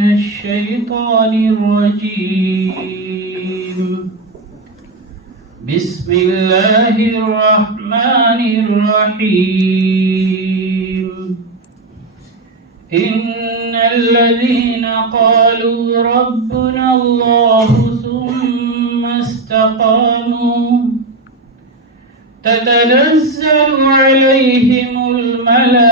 الشيطان الرجيم. بسم الله الرحمن الرحيم. إن الذين قالوا ربنا الله ثم استقاموا تتنزل عليهم الملائكة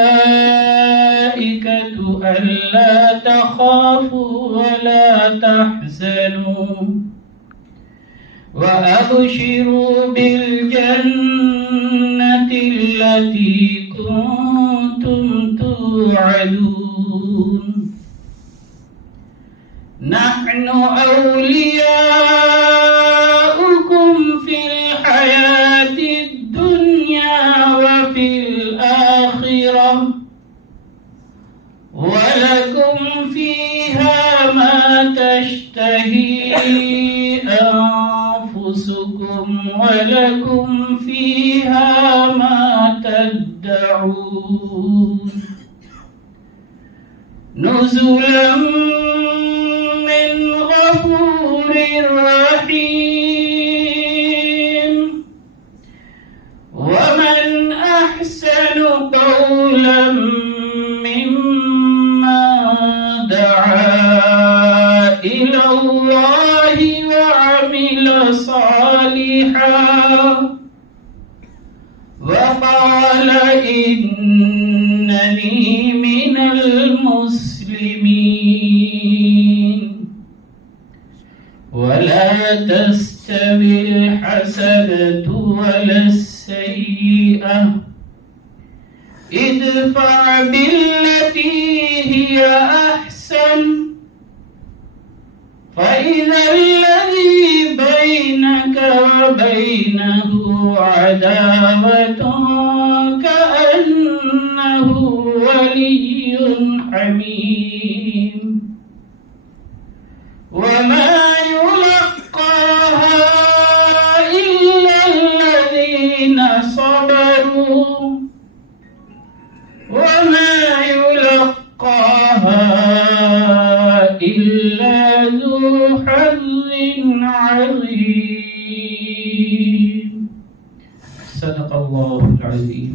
ألا تخافوا ولا تحزنوا وأبشروا بالجنة التي كنتم توعدون. نحن أولياؤكم في الحياة الدنيا وفي الآخرة ولكم فيها ما تشتهي أنفسكم ولكم فيها ما تدعون. نزلا من غفور رحيم. ومن أحسن قولا ممن دعا إلى الله وعمل صالحا وقال إنني من المسلمين. ولا تستوي الحسنة ولا السيئة ادفع بالتي هي أحسن فإذا الذي بينك وبينه عداوة كأنه ولي حميم. وما يلقاها إلا الذين صبروا وما يلقاها إلا ذو حظ عظيم. صدق الله العظيم.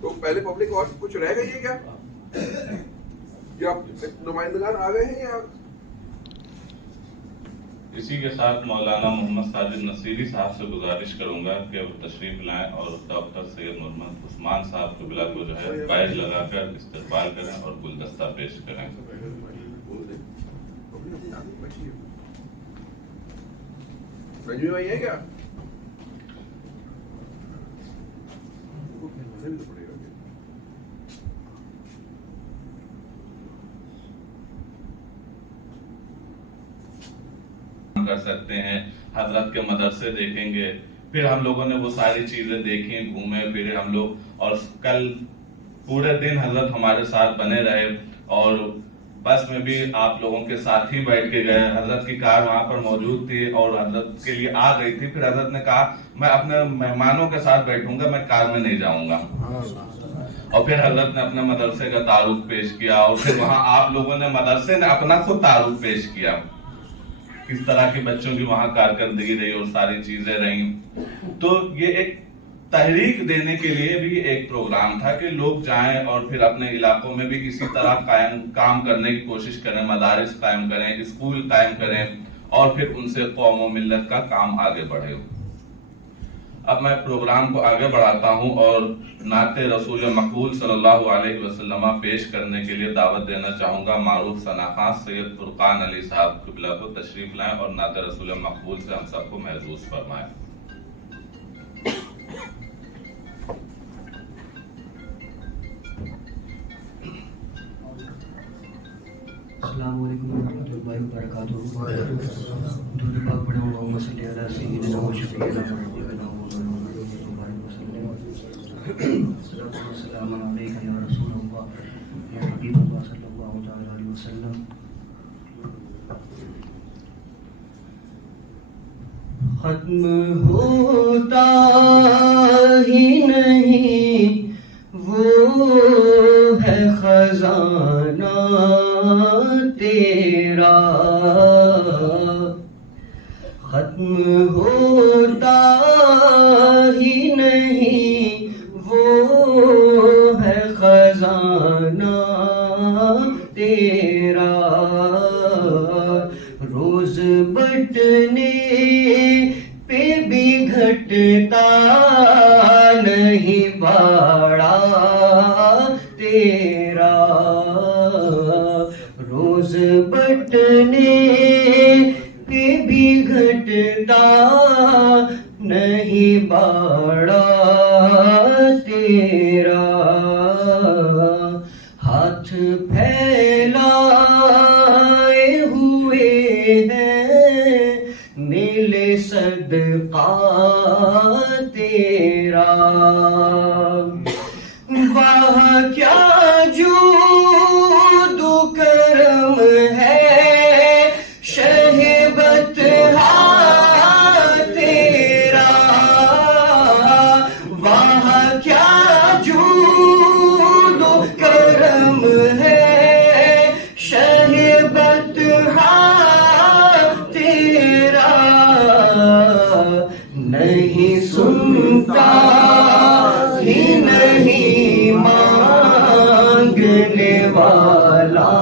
تو پہلے پبلک اور کچھ رہ گئی ہے کیا؟ یا نمائندگان آ گئے ہیں یا؟ اسی کے ساتھ مولانا محمد ساجد نصیری صاحب سے گزارش کروں گا کہ وہ تشریف لائیں اور ڈاکٹر سید محمد عثمان صاحب قبلہ کو جو ہے بیج لگا کر استقبال کریں اور گلدستہ پیش کریں. رنجوی بھائی ہے کیا؟ کر سکتے ہیں. حضرت کے مدرسے دیکھیں گے. پھر ہم لوگوں نے وہ ساری چیزیں دیکھی, گھومے پھرے ہم لوگ, اور کل پورے دن حضرت ہمارے ساتھ بنے رہے اور بس میں بھی آپ لوگوں کے ساتھ ہی بیٹھ کے گئے. حضرت کی کار وہاں پر موجود تھی اور حضرت کے لیے آ گئی تھی. پھر حضرت نے کہا میں اپنے مہمانوں کے ساتھ بیٹھوں گا, میں کار میں نہیں جاؤں گا. اور پھر حضرت نے اپنے مدرسے کا تعارف پیش کیا اور پھر وہاں آپ لوگوں نے مدرسے نے اپنا خود تعارف پیش کیا, کس طرح کے بچوں کی وہاں کارکردگی رہی اور ساری چیزیں رہیں. تو یہ ایک تحریک دینے کے لیے بھی ایک پروگرام تھا کہ لوگ جائیں اور پھر اپنے علاقوں میں بھی اسی طرح کام کرنے کی کوشش کریں, مدارس قائم کریں, اسکول قائم کریں اور پھر ان سے قوم و ملت کا کام آگے بڑھے. اب میں پروگرام کو آگے بڑھاتا ہوں اور نعت رسول مقبول صلی اللہ علیہ وسلم پیش کرنے کے لیے دعوت دینا چاہوں گا معروف ثناخواں سید فرقان علی صاحب قبلہ کو تشریف لائیں اور نعت رسول مقبول سے ہم سب کو محظوظ فرمائیں. السلام علیکم ورحمۃ اللہ وبرکاتہ. درود پاک پڑھیں اللہم صلی علی سیدنا و شفیعنا محمد السلام علیکم یا رسول اللہ یا حبیب اللہ صلی اللہ علیہ وسلم. ختم ہوتا ہی نہیں وہ ہے خزانہ تیرا, ختم ہوتا ہی نہیں وہ ہے خزانہ تیرا. روز بٹنے پہ بھی گھٹتا نہیں باڑا تیرا, روز بٹنے پہ بھی گھٹتا نہیں باڑا تیرا. ہاتھ پھیلائے ہوئے ہیں نیل صدقہ تیرا, واہ کیا جود و کرم ہے شہبت تیرا, واہ کیا جود و کرم ہے شہبت تیرا. نہیں سنتا ہی نہیں مانگنے والا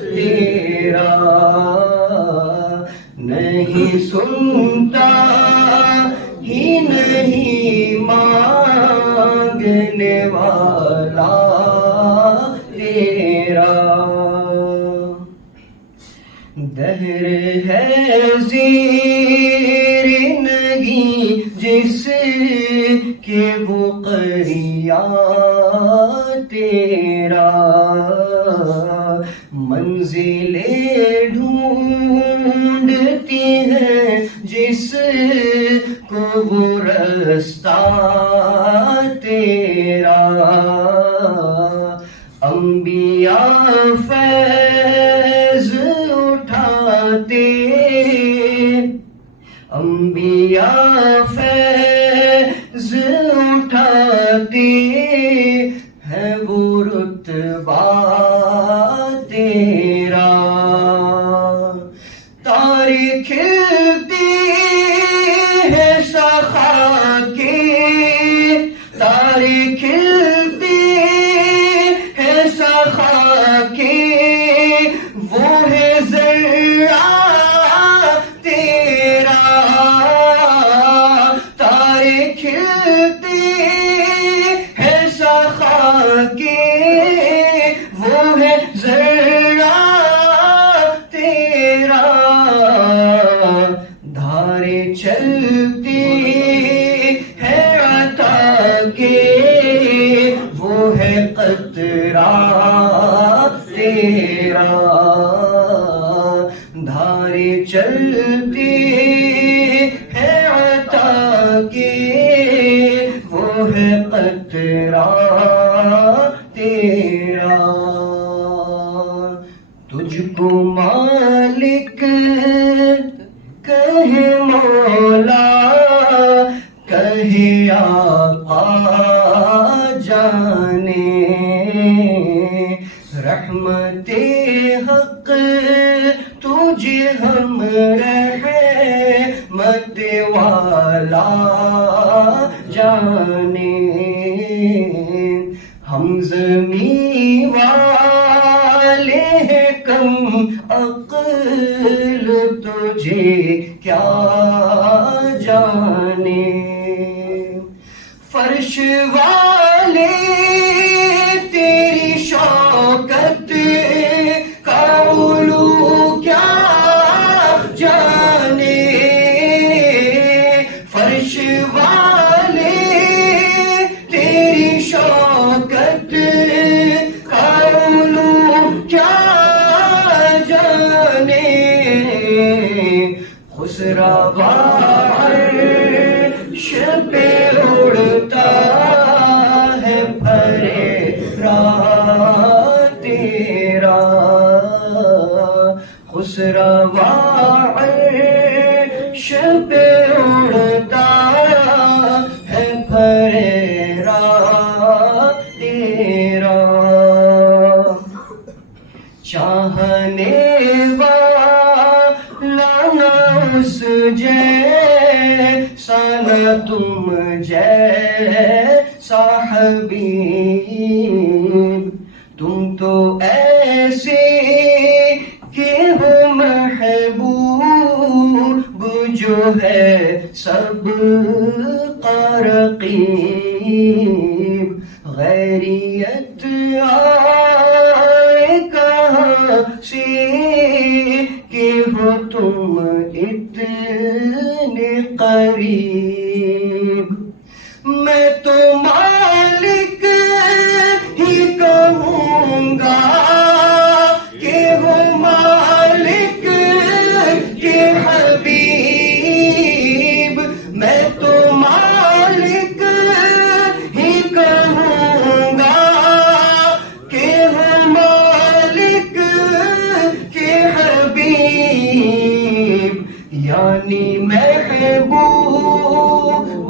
تیرا, نہیں سنتا ہی نہیں مانگنے والا تیرا. دہر ہے زیر نگی جس کے وہ قریا تیرا, منزلیں ڈھونڈتی ہیں جس کو وہ رستہ تیرا. انبیاء فیض اٹھاتے, انبیاء فیض اٹھاتے ہیں وہ رتبہ تیرا. تاریخ کھلتی ہے سخا کے, تاریخ ہے قطرہ تیرا، دھارے چلتے ہیں عطا کے، وہ ہے قطرہ تیرا. تجھ کو مالک کہے مولا، کہے آقا جانے، رحمت حق تجھے ہم رحمت والا جانے. ہم زمین والے ہیں کم عقل، تجھے کیا جانے. فرش والے تیری شوکت کا علو کیا جانے. فرش والے تیری شوکت کا علو کیا جانے. خسرا عرش پہ اڑتا ہے پھریرا تیرا، خسرا عرش پہ اڑتا ہے پھریرا تیرا. چاہنے والا نہ اس جیسا، نہ تم جیسا حبیب. تم تو ایسے کہ ہو محبوب، جو ہے سب کا رقیب. غیریت آئے کہاں سے کہ ہو تم اتنے قریب. میں تو مالک ہی کہوں گا کہ ہو مالک کے حبیب. میں تو مالک ہی کہوں گا کہ ہو مالک کے حبیب. یعنی محبوب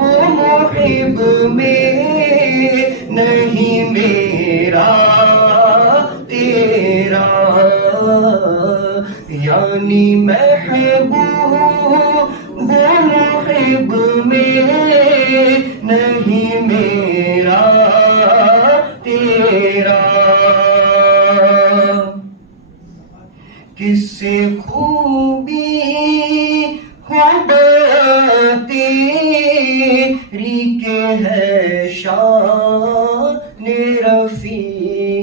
و محب میں نہیں میرا تیرا، یعنی محبوب و محب میں نہیں میرا تیرا. کس سے خوبی ہو تیری کہ ہے شان رفیع.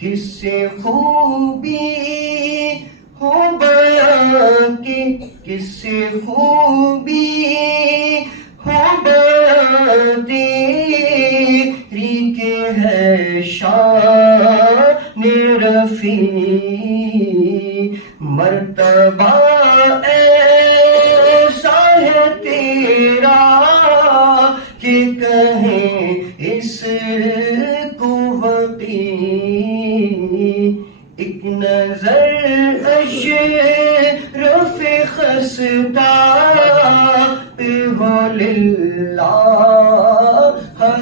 کس سے خوبی ہو کی، کس سے خوبی ہو تیری کہ ہے شان رفیع. مرتبہ ایسا ہے تیرا کہ کہیں اس کو وقیع. ایک نظر اشرف خستہ پہ ہو للہ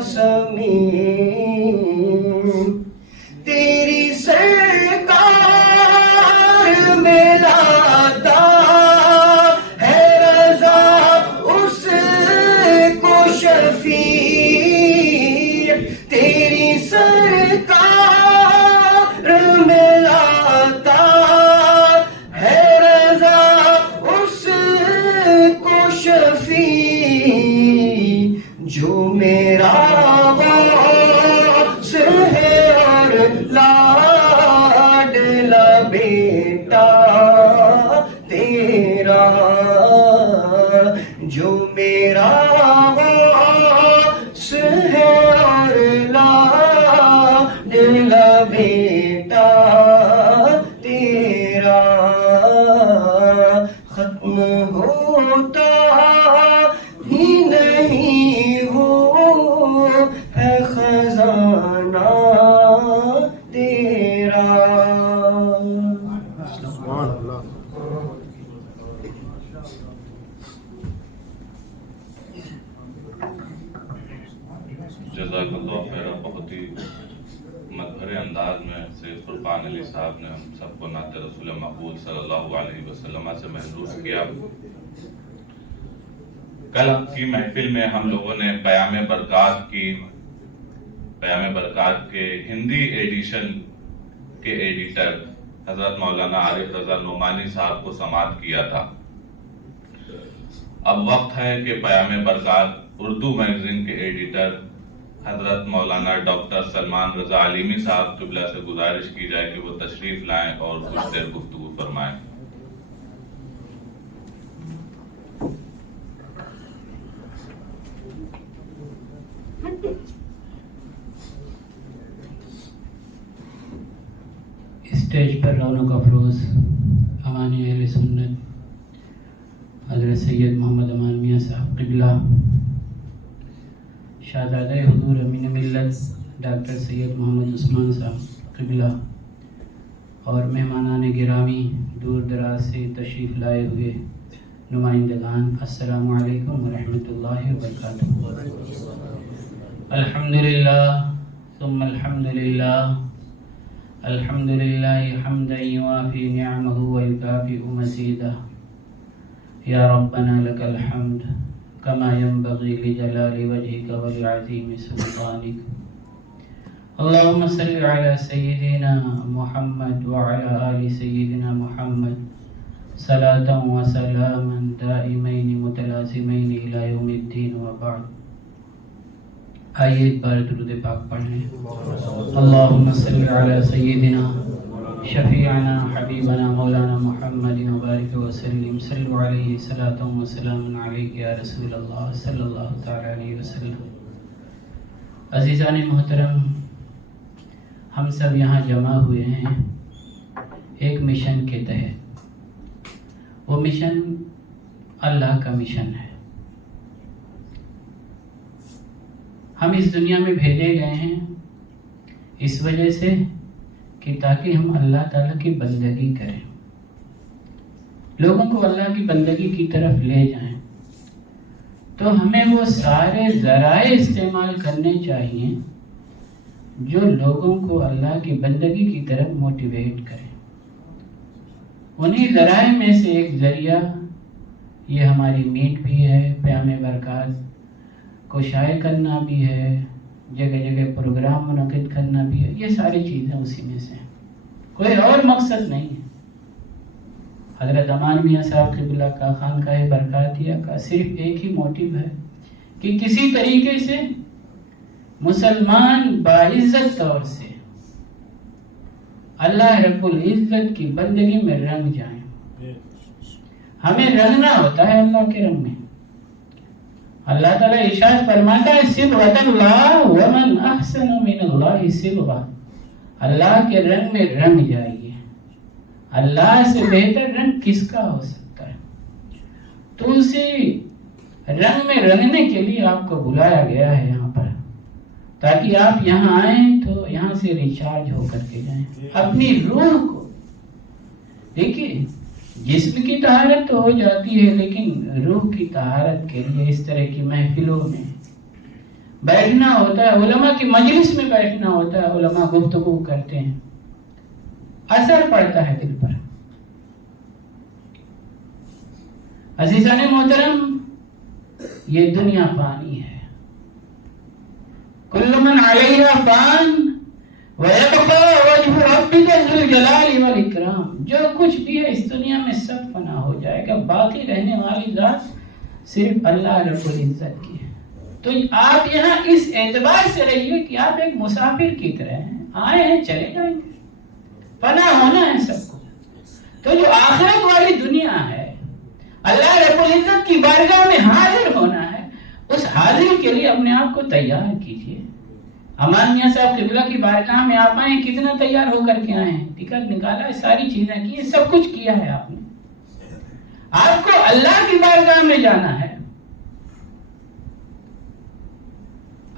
سمیع. تیری سرکار میں لاتا ہے رضا اس کو شفیع. تیری سرکار میں لاتا ہے رضا اس کو شفیع. خزانہ تیرا. جزاک اللہ خیر. بہت ہی مدبھرے انداز میں سید فرقان علی صاحب نے ہم سب کو نعت رسول مقبول صلی اللہ علیہ وسلم سے محظوظ کیا. کل کی محفل میں ہم لوگوں نے پیام برکات کے ہندی ایڈیشن کے ایڈیٹر حضرت مولانا عارف رضا نعمانی صاحب کو سماعت کیا تھا. اب وقت ہے کہ پیام برکات اردو میگزین کے ایڈیٹر حضرت مولانا ڈاکٹر سلمان رضا علیمی صاحب قبلہ سے گزارش کی جائے کہ وہ تشریف لائیں اور کچھ دیر گفتگو فرمائیں. اسٹیج پر رونق افروز امان اہل سنت حضرت سید محمد امان میاں صاحب قبلہ، شہزادہ حضور امین ملت ڈاکٹر سید محمد عثمان صاحب قبلہ، اور مہمانان گرامی دور دراز سے تشریف لائے ہوئے نمائندگان، السلام علیکم ورحمۃ اللہ وبرکاتہ. الحمدللہ ثم الحمدللہ، الحمدللہ حمدا یوافی نعمہ ویکافئ مزیدہ. یا ربنا لک الحمد كما ينبغي لجلال وجهك ولعظيم سلطانك. اللهم صل على سيدنا محمد وعلى آل سيدنا محمد صلاة وسلاما دائمين متلازمين إلى يوم الدين وبعد. آئیے ایک بار درود پاک پڑھیں. اللهم صل على سيدنا شفیعنا حبیبنا مولانا محمد وبارک وسلم. صلوا علیہ صلاۃ و سلام علیک یا رسول اللہ صلی اللہ تعالی علیہ وسلم. عزیزان محترم، ہم سب یہاں جمع ہوئے ہیں ایک مشن کے تحت. وہ مشن اللہ کا مشن ہے. ہم اس دنیا میں بھیجے گئے ہیں اس وجہ سے کہ تاکہ ہم اللہ تعالیٰ کی بندگی کریں، لوگوں کو اللہ کی بندگی کی طرف لے جائیں. تو ہمیں وہ سارے ذرائع استعمال کرنے چاہیے جو لوگوں کو اللہ کی بندگی کی طرف موٹیویٹ کریں. انہی ذرائع میں سے ایک ذریعہ یہ ہماری میٹ بھی ہے، پیام برکات کو شائع کرنا بھی ہے، جگہ جگہ پروگرام منعقد کرنا بھی ہے. یہ ساری چیزیں اسی میں سے ہیں، کوئی اور مقصد نہیں ہے. حضرت امان میاں صاحب قبلہ کا خانقاہ برکاتیہ کا صرف ایک ہی موٹیو ہے کہ کسی طریقے سے مسلمان باعزت طور سے اللہ رب العزت کی بندگی میں رنگ جائیں. ہمیں رنگنا ہوتا ہے اللہ کے رنگ میں. اللہ تعالیٰ ارشاد فرماتا ہے صبغۃ اللہ ومن احسن من اللہ صبغہ. اللہ کے رنگ میں رنگ جائیے. اللہ سے بہتر رنگ کس کا ہو سکتا ہے؟ تو اسی رنگ میں رنگنے کے لیے آپ کو بلایا گیا ہے یہاں پر، تاکہ آپ یہاں آئیں تو یہاں سے ریچارج ہو کر کے جائیں اپنی روح کو. دیکھیے جسم کی طہارت تو ہو جاتی ہے، لیکن روح کی طہارت کے لیے اس طرح کی محفلوں میں بیٹھنا ہوتا ہے، علماء کی مجلس میں بیٹھنا ہوتا ہے. علماء گفتگو کرتے ہیں، اثر پڑتا ہے دل پر. عزیزان محترم، یہ دنیا فانی ہے. کل من علیہا فان وَيَبْقَى وَجْهُ رَبِّكَ ذُو الْجَلَالِ وَالْإِكْرَامِ. جو کچھ بھی ہے اس دنیا میں سب فنا ہو جائے گا، باقی رہنے والی ذات صرف اللہ رب العزت کی ہے. تو آپ یہاں اس اعتبار سے رہیے کہ آپ ایک مسافر کی طرح ہیں، آئے ہیں چلے جائیں گے، فنا ہونا ہے سب کو. تو جو آخرت والی دنیا ہے، اللہ رب العزت کی بارگاہ میں حاضر ہونا ہے، اس حاضری کے لیے اپنے آپ کو تیار کیجیے. امان میاں صاحب قبلہ کی بارگاہ میں آپ آئے، کتنا تیار ہو کر کے آئے ہیں، ٹکٹ نکالا ہے، ساری چیزیں کی، سب کچھ کیا ہے آپ نے. آپ کو اللہ کی بارگاہ میں جانا ہے.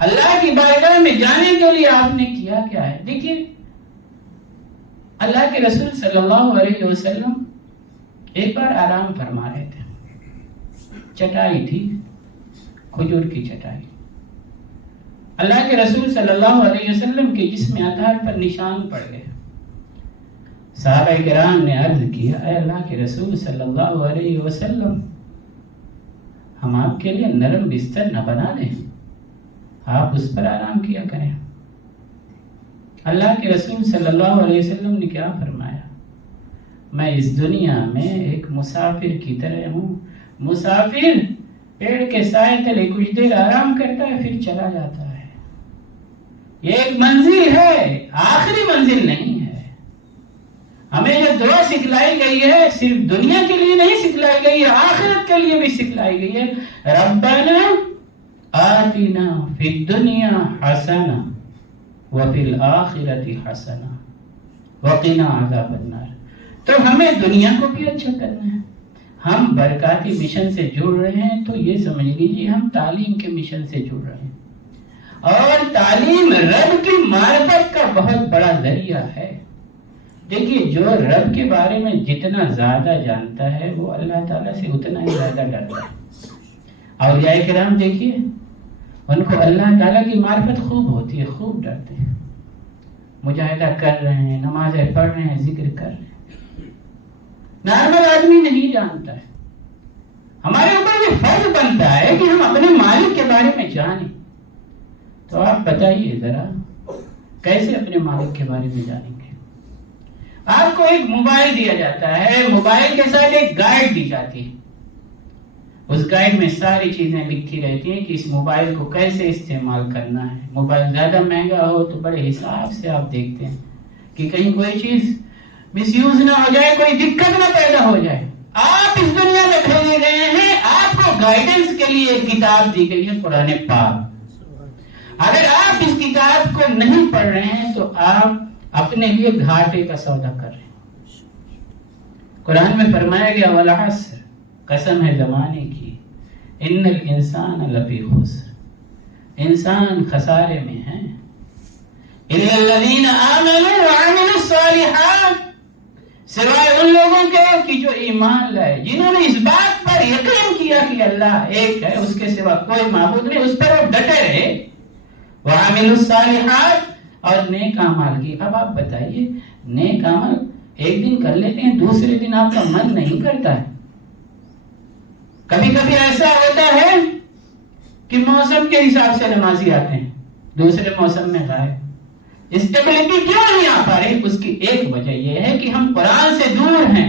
اللہ کی بارگاہ میں جانے کے لیے آپ نے کیا کیا ہے؟ دیکھیے اللہ کے رسول صلی اللہ علیہ وسلم ایک بار آرام فرما رہے تھے، چٹائی تھی، کھجور کی چٹائی. اللہ کے رسول صلی اللہ علیہ وسلم کے جسم اطہر پر نشان پڑ گئے. صحابہ کرام نے عرض کیا اے اللہ کے رسول صلی اللہ علیہ وسلم، ہم آپ کے لیے نرم بستر نہ بنا دیں، آپ اس پر آرام کیا کریں. اللہ کے رسول صلی اللہ علیہ وسلم نے کیا فرمایا؟ میں اس دنیا میں ایک مسافر کی طرح ہوں. مسافر پیڑ کے سائے تلے کچھ دیر آرام کرتا ہے پھر چلا جاتا ہے. یہ ایک منزل ہے، آخری منزل نہیں ہے. ہمیں جو دعا سکھلائی گئی ہے صرف دنیا کے لیے نہیں سکھلائی گئی ہے، آخرت کے لیے بھی سکھلائی گئی ہے. ربنا آتنا فی الدنیا حسنہ وفی الآخرۃ حسنہ وقنا عذاب النار. تو ہمیں دنیا کو بھی اچھا کرنا ہے. ہم برکاتی مشن سے جڑ رہے ہیں تو یہ سمجھ لیجیے ہم تعلیم کے مشن سے جڑ رہے ہیں، اور تعلیم رب کی معرفت کا بہت بڑا ذریعہ ہے. دیکھیے جو رب کے بارے میں جتنا زیادہ جانتا ہے وہ اللہ تعالیٰ سے اتنا ہی زیادہ ڈرتا ہے. اولیاء کرام دیکھیے ان کو اللہ تعالیٰ کی معرفت خوب ہوتی ہے، خوب ڈرتے ہیں، مجاہدہ کر رہے ہیں، نمازیں پڑھ رہے ہیں، ذکر کر رہے ہیں. نارمل آدمی نہیں جانتا ہے. ہمارے اوپر یہ فرض بنتا ہے کہ ہم اپنے مالک کے بارے میں جانیں. تو آپ بتائیے ذرا کیسے اپنے مالک کے بارے میں جانیں گے؟ آپ کو ایک موبائل دیا جاتا ہے، موبائل کے ساتھ ایک گائیڈ دی جاتی ہے. اس گائیڈ میں ساری چیزیں لکھی رہتی ہیں کہ اس موبائل کو کیسے استعمال کرنا ہے. موبائل زیادہ مہنگا ہو تو بڑے حساب سے آپ دیکھتے ہیں کہ کہیں کوئی چیز مس یوز نہ ہو جائے، کوئی دقت نہ پیدا ہو جائے. آپ اس دنیا میں بھیجے گئے ہیں، آپ کو گائیڈنس کے لیے ایک کتاب دی گئی ہے قرآن پاک. اگر آپ اس کتاب کو نہیں پڑھ رہے ہیں تو آپ اپنے لیے گھاٹے کا سودا کر رہے ہیں. قرآن میں فرمایا گیا والعصر، قسم ہے زمانے کی، ان الانسان لفی خسر، انسان خسارے میں ہے. الا الذین آمنوا وعملوا الصالحات، سوائے ان لوگوں کے کہ جو ایمان لائے، جنہوں نے اس بات پر یقین کیا کہ اللہ ایک ہے، اس کے سوا کوئی معبود نہیں، اس پر وہ ڈٹے رہے. وعملوا الصالحات، اور نیک اعمال کی. اب آپ بتائیے نیک عمل ایک دن کر لیتے ہیں، دوسرے دن آپ کا من نہیں کرتا ہے. کبھی کبھی ایسا ہوتا ہے کہ موسم کے حساب سے نمازی آتے ہیں، دوسرے موسم میں غائب. اسٹیبلٹی کیوں نہیں آ پا رہی؟ اس کی ایک وجہ یہ ہے کہ ہم قرآن سے دور ہیں.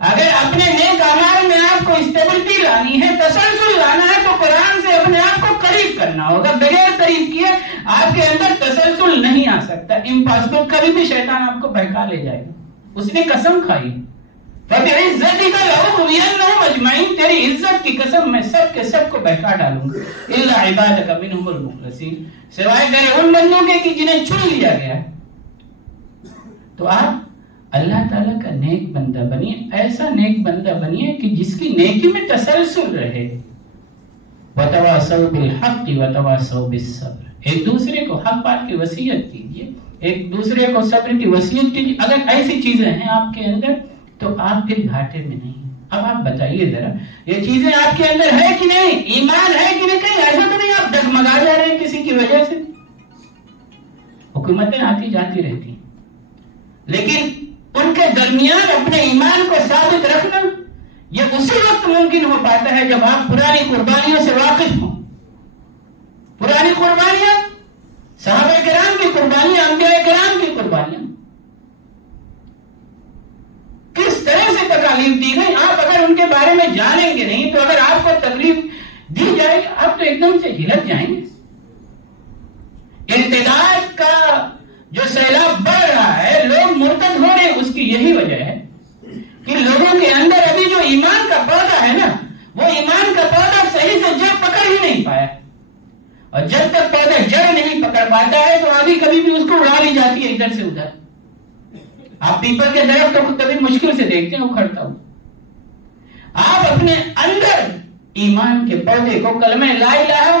اگر اپنے نیک اعمال میں آپ کو اسٹیبلٹی لانی ہے، تسلسل لانا ہے، تو قرآن سے اپنے آپ کو قریب کرنا ہوگا. بغیر قریب کیے آپ کے اندر تسلسل نہیں آ سکتا، امپاسبل. کبھی بھی شیطان آپ کو بہکا لے جائے گا. اس نے قسم کھائی فَبِعِزَّتِكَ لَأُغْوِيَنَّهُمْ أَجْمَعِينَ، تیری عزت کی قسم میں سب کے سب کو بہکا ڈالوں گا. إِلَّا عِبَادَكَ مِنْهُمُ الْمُخْلَصِينَ، سوائے تیرے ان بندوں کے کہ جنہیں چن لیا گیا. تو آپ اللہ تعالیٰ کا نیک بندہ بنیے، ایسا نیک بندہ بنیے کہ جس کی نیکی میں تسلسل رہے. وَتَوَاصَوْا بِالْحَقِّ وَتَوَاصَوْا بِالصَّبْرِ، ایک دوسرے کو حق بات کی وصیت کیجیے، ایک دوسرے کو صبر کی وصیت کیجیے. اگر ایسی چیزیں ہیں آپ کے اندر تو آپ پھر گھاٹے میں نہیں. اب آپ بتائیے ذرا یہ چیزیں آپ کے اندر ہے کہ نہیں؟ ایمان ہے کہ نہیں؟ کہیں ایسا تو نہیں آپ ڈگمگا جا رہے ہیں کسی کی وجہ سے؟ حکومتیں آتی جاتی رہتی ہیں، لیکن ان کے درمیان اپنے ایمان کو ثابت رکھنا یہ اسی وقت ممکن ہو پاتا ہے جب آپ پرانی قربانیوں سے واقف ہوں. پرانی قربانیاں، صحابہ کرام کی قربانیاں، انبیاء کرام کی قربانیاں کس طرح سے تکالیف دی گئی. آپ اگر ان کے بارے میں جانیں گے نہیں تو اگر آپ کو تکلیف دی جائے گی آپ تو ایک دم سے ہلک جائیں گے. ارتداد کا جو سیلاب بڑھ رہا ہے، لوگ مرتد ہو رہے ہیں، اس کی یہی وجہ ہے کہ لوگوں کے اندر ابھی جو ایمان کا پودا ہے نا، وہ ایمان کا پودا صحیح سے جڑ پکڑ ہی نہیں پایا. اور جب تک پودا جڑ نہیں پکڑ پاتا ہے تو ابھی کبھی بھی اس کو اڑا لی جاتی ہے ادھر سے ادھر. آپ پیپل کے درخت کو کبھی مشکل سے دیکھتے ہیں اکھڑتا ہوں. آپ اپنے اندر ایمان کے پودے کو کلمہ لا الہ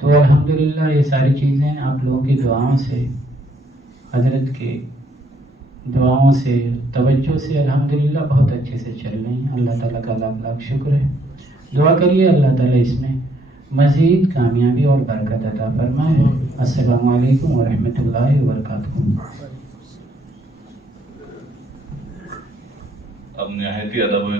تو الحمدللہ یہ ساری چیزیں آپ لوگوں کی دعاؤں سے، حضرت کے دعاؤں سے، توجہ سے الحمدللہ بہت اچھے سے چل رہی ہیں. اللہ تعالیٰ کا لاکھ لاکھ شکر ہے. دعا کریے اللہ تعالیٰ اس میں مزید کامیابی اور برکت عطا فرمائے. السلام علیکم ورحمۃ اللہ وبرکاتہ. اب نہایت ہی ادب